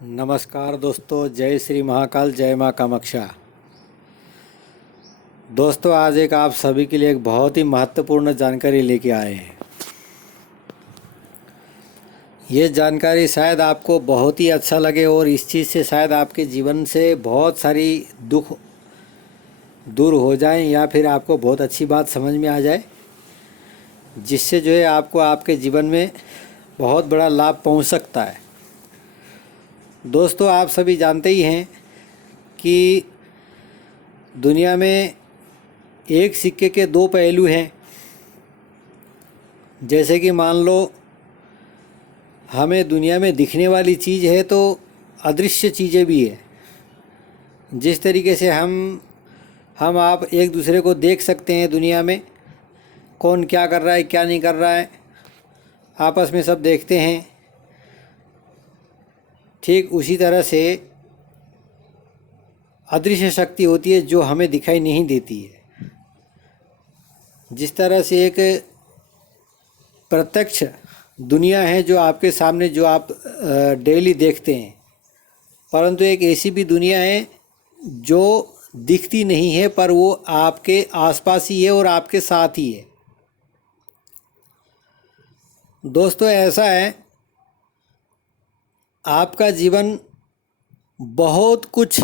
नमस्कार दोस्तों, जय श्री महाकाल, जय माँ कामाक्षा। दोस्तों, आज एक आप सभी के लिए एक बहुत ही महत्वपूर्ण जानकारी लेके आए हैं। ये जानकारी शायद आपको बहुत ही अच्छा लगे और इस चीज़ से शायद आपके जीवन से बहुत सारी दुख दूर हो जाएं या फिर आपको बहुत अच्छी बात समझ में आ जाए, जिससे जो है आपको आपके जीवन में बहुत बड़ा लाभ पहुंच सकता है। दोस्तों, आप सभी जानते ही हैं कि दुनिया में एक सिक्के के दो पहलू हैं। जैसे कि मान लो हमें दुनिया में दिखने वाली चीज़ है तो अदृश्य चीज़ें भी है। जिस तरीके से हम आप एक दूसरे को देख सकते हैं, दुनिया में कौन क्या कर रहा है, क्या नहीं कर रहा है, आपस में सब देखते हैं। ठीक उसी तरह से अदृश्य शक्ति होती है जो हमें दिखाई नहीं देती है। जिस तरह से एक प्रत्यक्ष दुनिया है जो आपके सामने, जो आप डेली देखते हैं, परंतु एक ऐसी भी दुनिया है जो दिखती नहीं है पर वो आपके आसपास ही है और आपके साथ ही है। दोस्तों, ऐसा है, आपका जीवन बहुत कुछ,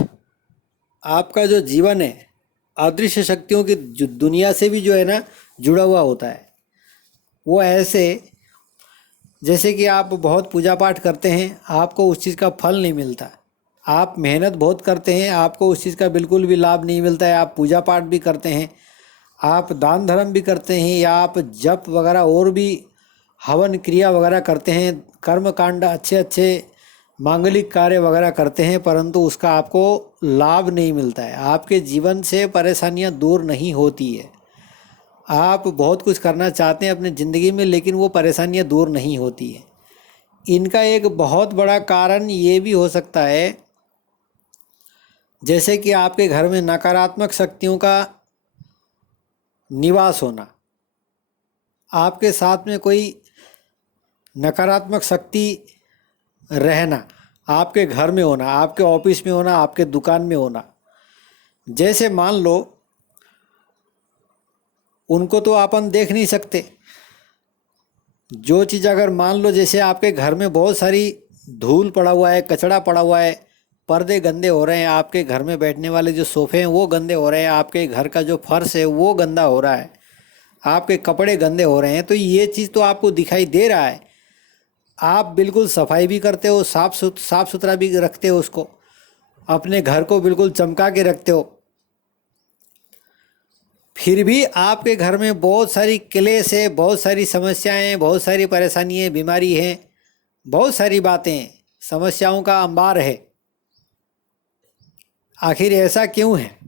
आपका जो जीवन है अदृश्य शक्तियों की जो दुनिया से भी जो है ना जुड़ा हुआ होता है। वो ऐसे जैसे कि आप बहुत पूजा पाठ करते हैं, आपको उस चीज़ का फल नहीं मिलता। आप मेहनत बहुत करते हैं, आपको उस चीज़ का बिल्कुल भी लाभ नहीं मिलता है। आप पूजा पाठ भी करते हैं, आप दान धर्म भी करते हैं, या आप जप वगैरह और भी हवन क्रिया वगैरह करते हैं, कर्म कांड अच्छे अच्छे मांगलिक कार्य वगैरह करते हैं, परंतु उसका आपको लाभ नहीं मिलता है। आपके जीवन से परेशानियां दूर नहीं होती है। आप बहुत कुछ करना चाहते हैं अपनी ज़िंदगी में, लेकिन वो परेशानियां दूर नहीं होती है। इनका एक बहुत बड़ा कारण ये भी हो सकता है, जैसे कि आपके घर में नकारात्मक शक्तियों का निवास होना, आपके साथ में कोई नकारात्मक शक्ति रहना, आपके घर में होना, आपके ऑफिस में होना, आपके दुकान में होना। जैसे मान लो उनको तो अपन देख नहीं सकते। जो चीज़ अगर मान लो जैसे आपके घर में बहुत सारी धूल पड़ा हुआ है, कचरा पड़ा हुआ है, पर्दे गंदे हो रहे हैं, आपके घर में बैठने वाले जो सोफ़े हैं वो गंदे हो रहे हैं, आपके घर का जो फर्श है वो गंदा हो रहा है, आपके कपड़े गंदे हो रहे हैं, तो ये चीज़ तो आपको दिखाई दे रहा है। आप बिल्कुल सफाई भी करते हो, साफ सुथरा भी रखते हो, उसको अपने घर को बिल्कुल चमका के रखते हो, फिर भी आपके घर में बहुत सारी क्लेश है, बहुत सारी समस्याएं हैं, बहुत सारी परेशानी है, बीमारी है, बहुत सारी बातें हैं, समस्याओं का अंबार है। आखिर ऐसा क्यों है?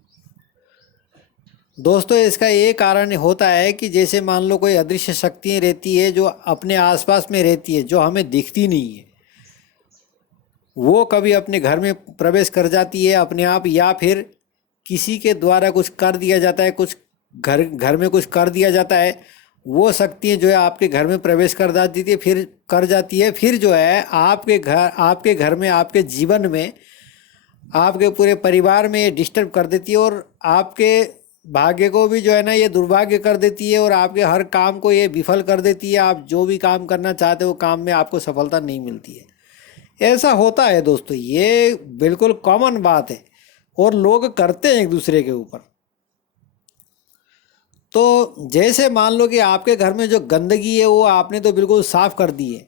दोस्तों, इसका ये कारण होता है कि जैसे मान लो कोई अदृश्य शक्तियाँ रहती है जो अपने आसपास में रहती है, जो हमें दिखती नहीं है, वो कभी अपने घर में प्रवेश कर जाती है अपने आप, या फिर किसी के द्वारा कुछ कर दिया जाता है, कुछ घर में कुछ कर दिया जाता है, वो शक्तियाँ जो है आपके घर में प्रवेश कर जाती है, फिर जो है आपके घर में, आपके जीवन में, आपके पूरे परिवार में ये डिस्टर्ब कर देती है, और आपके भाग्य को भी जो है ना ये दुर्भाग्य कर देती है, और आपके हर काम को ये विफल कर देती है। आप जो भी काम करना चाहते हो, काम में आपको सफलता नहीं मिलती है। ऐसा होता है दोस्तों, ये बिल्कुल कॉमन बात है और लोग करते हैं एक दूसरे के ऊपर। तो जैसे मान लो कि आपके घर में जो गंदगी है वो आपने तो बिल्कुल साफ कर दी है।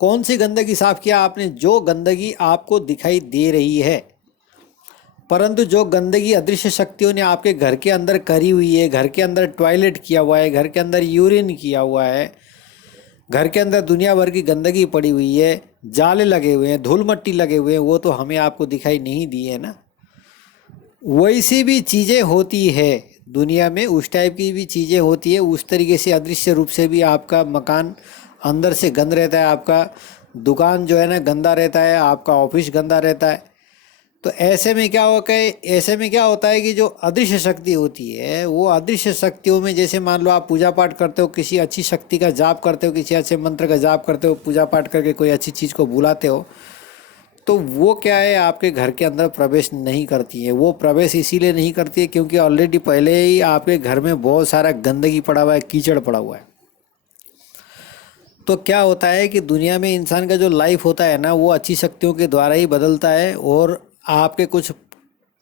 कौन सी गंदगी साफ किया आपने? जो गंदगी आपको दिखाई दे रही है, परंतु जो गंदगी अदृश्य शक्तियों ने आपके घर के अंदर करी हुई है, घर के अंदर टॉयलेट किया हुआ है, घर के अंदर यूरिन किया हुआ है, घर के अंदर दुनिया भर की गंदगी पड़ी हुई है, जाले लगे हुए हैं, धूल मट्टी लगे हुए हैं, वो तो हमें आपको दिखाई नहीं दी है ना। वैसी भी चीज़ें होती है दुनिया में, उस टाइप की भी चीज़ें होती है। उस तरीके से अदृश्य रूप से भी आपका मकान अंदर से गंद रहता है, आपका दुकान जो है ना गंदा रहता है, आपका ऑफिस गंदा रहता है। तो ऐसे में क्या होता है कि जो अदृश्य शक्ति होती है, वो अदृश्य शक्तियों में, जैसे मान लो आप पूजा पाठ करते हो, किसी अच्छी शक्ति का जाप करते हो, किसी अच्छे मंत्र का जाप करते हो, पूजा पाठ करके कोई अच्छी चीज़ को बुलाते हो, तो वो क्या है, आपके घर के अंदर प्रवेश नहीं करती है। वो प्रवेश इसीलिए नहीं करती है क्योंकि ऑलरेडी पहले ही आपके घर में बहुत सारा गंदगी पड़ा हुआ है, कीचड़ पड़ा हुआ है। तो क्या होता है कि दुनिया में इंसान का जो लाइफ होता है ना, वो अच्छी शक्तियों के द्वारा ही बदलता है। और आपके कुछ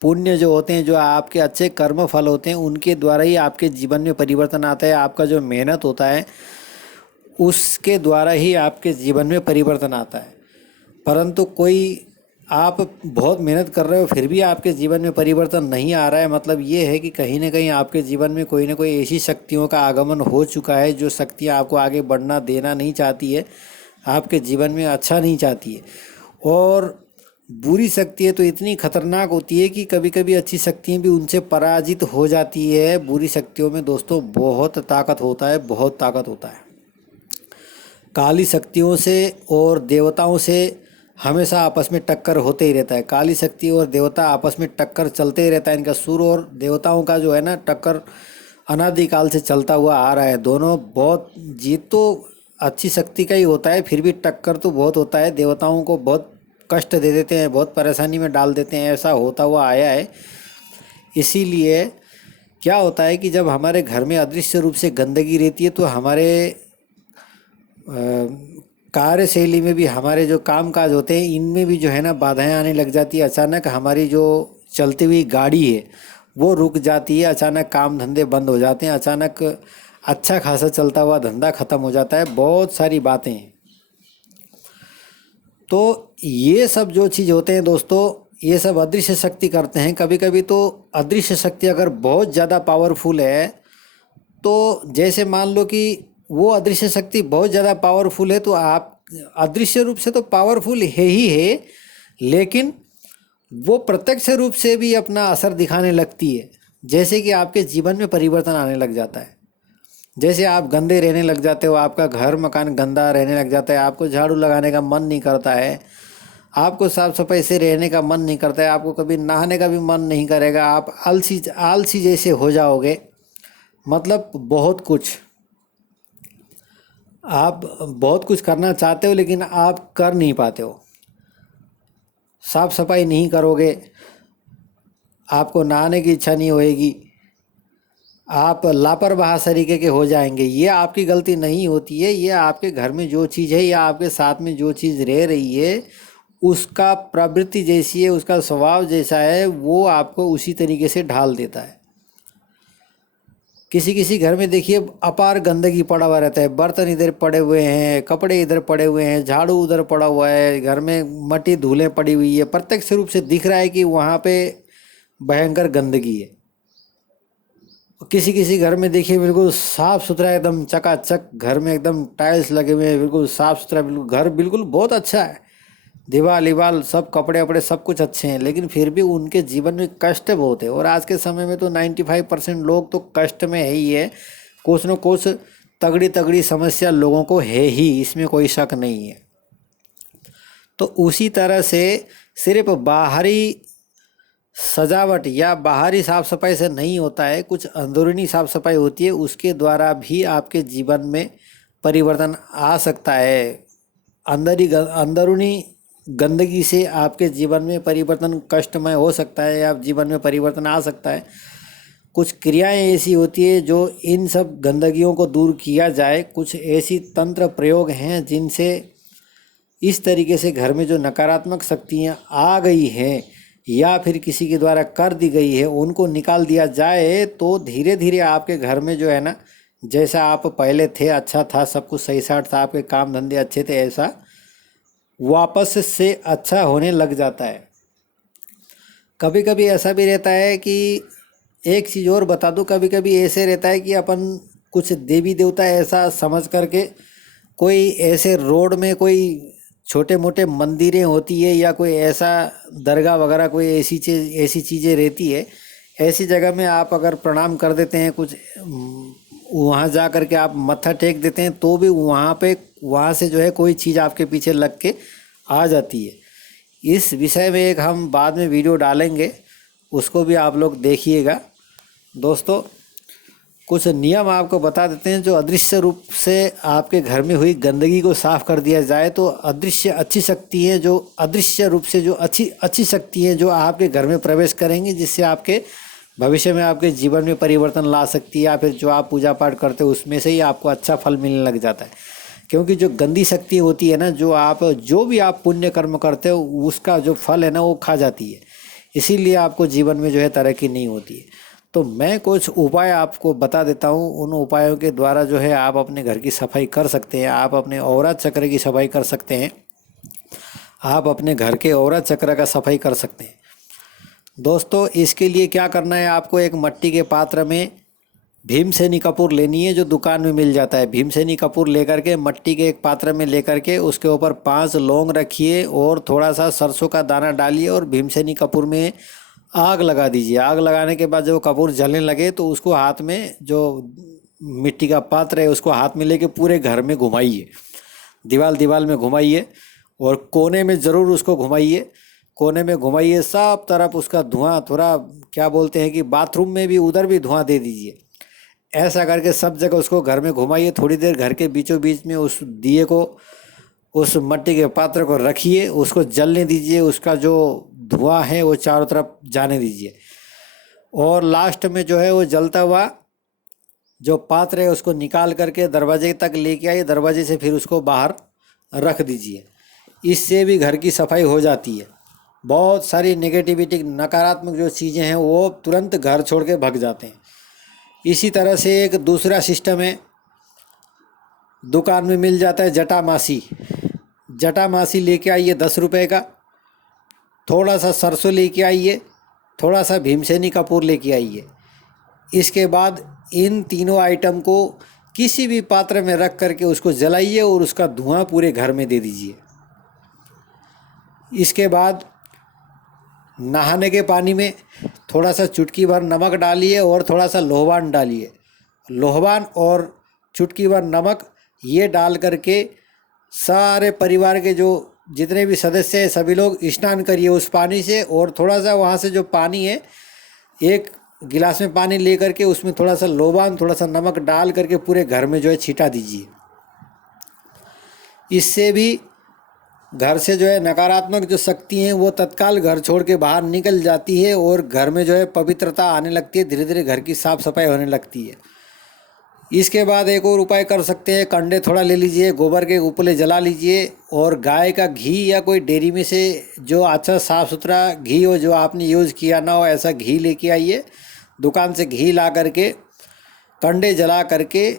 पुण्य जो होते हैं, जो आपके अच्छे कर्म फल होते हैं, उनके द्वारा ही आपके जीवन में परिवर्तन आता है। आपका जो मेहनत होता है उसके द्वारा ही आपके जीवन में परिवर्तन आता है। परंतु कोई आप बहुत मेहनत कर रहे हो फिर भी आपके जीवन में परिवर्तन नहीं आ रहा है, मतलब ये है कि कहीं ना कहीं आपके जीवन में कोई ना कोई ऐसी शक्तियों का आगमन हो चुका है जो शक्तियाँ आपको आगे बढ़ना देना नहीं चाहती है, आपके जीवन में अच्छा नहीं चाहती है। और बुरी शक्तियाँ तो इतनी खतरनाक होती है कि कभी कभी अच्छी शक्तियाँ भी उनसे पराजित हो जाती है। बुरी शक्तियों में दोस्तों बहुत ताकत होता है, बहुत ताकत होता है। काली शक्तियों से और देवताओं से हमेशा आपस में टक्कर होते ही रहता है। काली शक्ति और देवता आपस में टक्कर चलते ही रहता है। इनका सुर और देवताओं का जो है ना टक्कर अनादिकाल से चलता हुआ आ रहा है। दोनों बहुत, जीत तो अच्छी शक्ति का ही होता है, फिर भी टक्कर तो बहुत होता है। देवताओं को बहुत कष्ट दे देते हैं, बहुत परेशानी में डाल देते हैं, ऐसा होता हुआ आया है। इसीलिए क्या होता है कि जब हमारे घर में अदृश्य रूप से गंदगी रहती है तो हमारे कार्यशैली में भी, हमारे जो काम काज होते हैं इनमें भी जो है ना बाधाएं आने लग जाती है। अचानक हमारी जो चलती हुई गाड़ी है वो रुक जाती है, अचानक काम धंधे बंद हो जाते हैं, अचानक अच्छा खासा चलता हुआ धंधा ख़त्म हो जाता है, बहुत सारी बातें हैं। तो ये सब जो चीज़ होते हैं दोस्तों, ये सब अदृश्य शक्ति करते हैं। कभी कभी तो अदृश्य शक्ति अगर बहुत ज़्यादा पावरफुल है, तो जैसे मान लो कि वो अदृश्य शक्ति बहुत ज़्यादा पावरफुल है, तो आप अदृश्य रूप से तो पावरफुल है ही है, लेकिन वो प्रत्यक्ष रूप से भी अपना असर दिखाने लगती है। जैसे कि आपके जीवन में परिवर्तन आने लग जाता है। जैसे आप गंदे रहने लग जाते हो, आपका घर मकान गंदा रहने लग जाता है, आपको झाड़ू लगाने का मन नहीं करता है, आपको साफ सफाई से रहने का मन नहीं करता है, आपको कभी नहाने का भी मन नहीं करेगा, आप आलसी आलसी जैसे हो जाओगे। मतलब आप बहुत कुछ करना चाहते हो लेकिन आप कर नहीं पाते हो। साफ सफाई नहीं करोगे, आपको नहाने की इच्छा नहीं होएगी, आप लापरवाह तरीके के हो जाएंगे। ये आपकी गलती नहीं होती है, ये आपके घर में जो चीज़ है या आपके साथ में जो चीज़ रह रही है उसका प्रवृत्ति जैसी है, उसका स्वभाव जैसा है, वो आपको उसी तरीके से ढाल देता है। किसी किसी घर में देखिए अपार गंदगी पड़ा हुआ रहता है, बर्तन इधर पड़े हुए हैं, कपड़े इधर पड़े हुए हैं, झाड़ू उधर पड़ा हुआ है, घर में मट्टी धूलें पड़ी हुई है, प्रत्यक्ष रूप से दिख रहा है कि वहाँ पे भयंकर गंदगी है। किसी किसी घर में देखिए बिल्कुल साफ़ सुथरा, एकदम चकाचक, घर में एकदम टाइल्स लगे हुए हैं, बिल्कुल साफ़ सुथरा, बिल्कुल घर बिल्कुल बहुत अच्छा है, दीवार इवाल सब, कपड़े वपड़े सब कुछ अच्छे हैं, लेकिन फिर भी उनके जीवन में कष्ट बहुत है। और आज के समय में तो 95% लोग तो कष्ट में है ही है, कुछ न कुछ तगड़ी तगड़ी समस्या लोगों को है ही, इसमें कोई शक नहीं है। तो उसी तरह से सिर्फ बाहरी सजावट या बाहरी साफ सफाई से नहीं होता है, कुछ अंदरूनी साफ सफाई होती है, उसके द्वारा भी आपके जीवन में परिवर्तन आ सकता है। अंदरूनी गंदगी से आपके जीवन में परिवर्तन कष्टमय हो सकता है, या जीवन में परिवर्तन आ सकता है। कुछ क्रियाएं ऐसी होती है जो इन सब गंदगियों को दूर किया जाए। कुछ ऐसी तंत्र प्रयोग हैं जिनसे इस तरीके से घर में जो नकारात्मक शक्तियाँ आ गई हैं या फिर किसी के द्वारा कर दी गई है उनको निकाल दिया जाए, तो धीरे धीरे आपके घर में जो है ना, जैसा आप पहले थे अच्छा था, सब कुछ सही साठ था, आपके काम धंधे अच्छे थे, ऐसा वापस से अच्छा होने लग जाता है। कभी कभी ऐसा भी रहता है कि एक चीज़ और बता दूं, कभी कभी ऐसे रहता है कि अपन कुछ देवी देवता ऐसा समझ करके कोई ऐसे रोड में कोई छोटे मोटे मंदिरें होती है या कोई ऐसा दरगाह वगैरह कोई ऐसी चीज़ें रहती है, ऐसी जगह में आप अगर प्रणाम कर देते हैं, कुछ वहाँ जा कर के आप मत्था टेक देते हैं, तो भी वहाँ से जो है कोई चीज़ आपके पीछे लग के आ जाती है। इस विषय में एक हम बाद में वीडियो डालेंगे, उसको भी आप लोग देखिएगा दोस्तों। कुछ नियम आपको बता देते हैं जो अदृश्य रूप से आपके घर में हुई गंदगी को साफ कर दिया जाए तो अदृश्य अच्छी शक्ति है, जो अदृश्य रूप से जो अच्छी अच्छी शक्ति है जो आपके घर में प्रवेश करेंगी, जिससे आपके भविष्य में आपके जीवन में परिवर्तन ला सकती है, या फिर जो आप पूजा पाठ करते हो उसमें से ही आपको अच्छा फल मिलने लग जाता है। क्योंकि जो गंदी शक्ति होती है ना, जो भी आप पुण्य कर्म करते हो उसका जो फल है ना वो खा जाती है, इसीलिए आपको जीवन में जो है तरक्की नहीं होती है। तो मैं कुछ उपाय आपको बता देता हूँ, उन उपायों के द्वारा जो है आप अपने घर की सफाई कर सकते हैं। आप अपने औरत चक्र की सफाई कर सकते हैं, आप अपने घर के औरत चक्र का सफाई कर सकते हैं। दोस्तों इसके लिए क्या करना है, आपको एक मिट्टी के पात्र में भीमसेनी कपूर लेनी है, जो दुकान में मिल जाता है। भीमसेनी कपूर लेकर के मिट्टी के एक पात्र में लेकर के उसके ऊपर 5 लौंग रखिए और थोड़ा सा सरसों का दाना डालिए और भीमसेनी कपूर में आग लगा दीजिए। आग लगाने के बाद जब वो कपूर जलने लगे तो उसको हाथ में, जो मिट्टी का पात्र है उसको हाथ में लेके पूरे घर में घुमाइए, दीवार में घुमाइए और कोने में ज़रूर उसको घुमाइए। कोने में घुमाइए, सब तरफ उसका धुआं, थोड़ा क्या बोलते हैं कि बाथरूम में भी उधर भी धुआं दे दीजिए। ऐसा करके सब जगह उसको घर में घुमाइए। थोड़ी देर घर के बीचों बीच में उस दिए को, उस मिट्टी के पात्र को रखिए, उसको जलने दीजिए, उसका जो धुआं है वो चारों तरफ जाने दीजिए। और लास्ट में जो है वो जलता हुआ जो पात्र है उसको निकाल करके दरवाजे तक लेके आइए, दरवाजे से फिर उसको बाहर रख दीजिए। इससे भी घर की सफाई हो जाती है। बहुत सारी नेगेटिविटी, नकारात्मक जो चीज़ें हैं वो तुरंत घर छोड़ के भाग जाते हैं। इसी तरह से एक दूसरा सिस्टम है, दुकान में मिल जाता है जटामासी। जटामासी लेके आइए 10 रुपये का, थोड़ा सा सरसों लेके आइए, थोड़ा सा भीमसेनी कपूर लेके आइए। इसके बाद इन तीनों आइटम को किसी भी पात्र में रख करके उसको जलाइए और उसका धुआं पूरे घर में दे दीजिए। इसके बाद नहाने के पानी में थोड़ा सा चुटकी भर नमक डालिए और थोड़ा सा लोहवान डालिए। लोहवान और चुटकी भर नमक ये डाल करके सारे परिवार के जो जितने भी सदस्य हैं सभी लोग स्नान करिए उस पानी से। और थोड़ा सा वहाँ से जो पानी है, एक गिलास में पानी ले करके उसमें थोड़ा सा लोबान, थोड़ा सा नमक डाल करके पूरे घर में जो है छिटा दीजिए। इससे भी घर से जो है नकारात्मक जो शक्ति हैं वो तत्काल घर छोड़ के बाहर निकल जाती है और घर में जो है पवित्रता आने लगती है, धीरे धीरे घर की साफ सफाई होने लगती है। इसके बाद एक और उपाय कर सकते हैं, कंडे थोड़ा ले लीजिए, गोबर के उपले जला लीजिए और गाय का घी या कोई डेयरी में से जो अच्छा साफ़ सुथरा घी हो, जो आपने यूज़ किया ना हो, ऐसा घी लेके आइए। दुकान से घी ला करके कंडे जला करके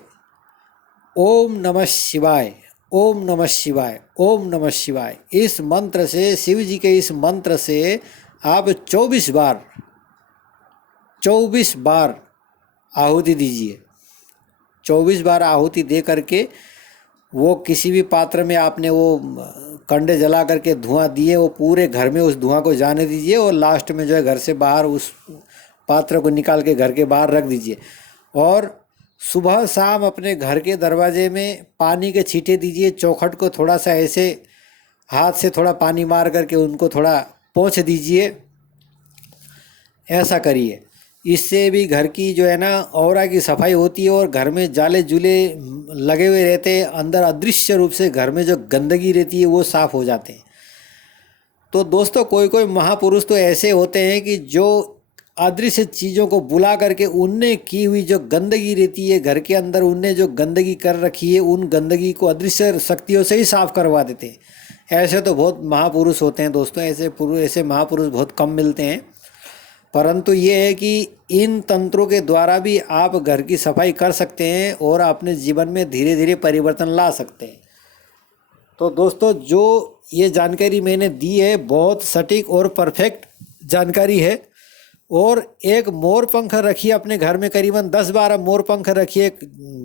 ओम नमः शिवाय, ओम नमः शिवाय, ओम नमः शिवाय, इस मंत्र से, शिव जी के इस मंत्र से आप 24 बार आहुति दीजिए। 24 बार आहुति दे करके वो किसी भी पात्र में आपने वो कंडे जला करके धुआं दिए, वो पूरे घर में उस धुआं को जाने दीजिए और लास्ट में जो है घर से बाहर उस पात्र को निकाल के घर के बाहर रख दीजिए। और सुबह शाम अपने घर के दरवाजे में पानी के छींटे दीजिए। चौखट को थोड़ा सा ऐसे हाथ से थोड़ा पानी मार करके उनको थोड़ा पोंछ दीजिए। ऐसा करिए, इससे भी घर की जो है ना औरा की सफाई होती है और घर में जाले जूले लगे हुए रहते हैं, अंदर अदृश्य रूप से घर में जो गंदगी रहती है वो साफ़ हो जाते हैं। तो दोस्तों कोई कोई महापुरुष तो ऐसे होते हैं कि जो अदृश्य चीज़ों को बुला करके उनने की हुई जो गंदगी रहती है घर के अंदर, उनने जो गंदगी कर रखी है उन गंदगी को अदृश्य शक्तियों से ही साफ करवा देते हैं। ऐसे तो बहुत महापुरुष होते हैं दोस्तों, ऐसे महापुरुष बहुत कम मिलते हैं। परंतु ये है कि इन तंत्रों के द्वारा भी आप घर की सफाई कर सकते हैं और अपने जीवन में धीरे धीरे परिवर्तन ला सकते हैं। तो दोस्तों जो ये जानकारी मैंने दी है बहुत सटीक और परफेक्ट जानकारी है। और एक मोर पंख रखिए अपने घर में, करीबन 10-12 मोर पंख रखिए।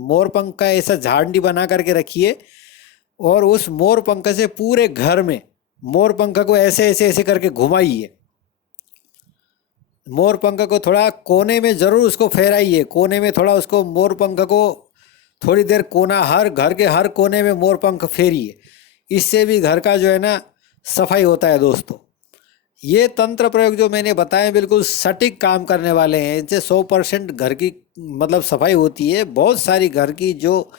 मोर पंख का ऐसा झांडी बना करके रखिए और उस मोर पंख से पूरे घर में मोर पंख को ऐसे ऐसे ऐसे करके घुमाइए। मोर पंख को थोड़ा कोने में ज़रूर उसको फहराइए, कोने में थोड़ा उसको मोर पंख को थोड़ी देर कोना, हर घर के हर कोने में मोर पंख फेरिए। इससे भी घर का जो है ना सफाई होता है दोस्तों। ये तंत्र प्रयोग जो मैंने बताए बिल्कुल सटीक काम करने वाले हैं। इनसे 100% घर की मतलब सफाई होती है। बहुत सारी घर की जो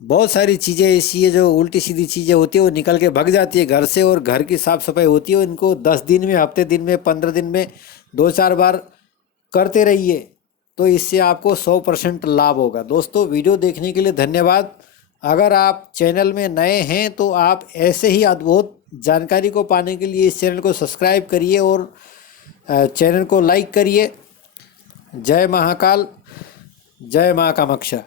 बहुत सारी चीज़ें ऐसी है जो उल्टी सीधी चीज़ें होती है वो निकल के भग जाती है घर से, और घर की साफ सफाई होती है। इनको 10 दिन में, हफ्ते दिन में, 15 दिन में 2-4 बार करते रहिए, तो इससे आपको 100% लाभ होगा। दोस्तों, वीडियो देखने के लिए धन्यवाद। अगर आप चैनल में नए हैं तो आप ऐसे ही अद्भुत जानकारी को पाने के लिए इस चैनल को सब्सक्राइब करिए और चैनल को लाइक करिए। जय महाकाल, जय माँ कामाक्षा।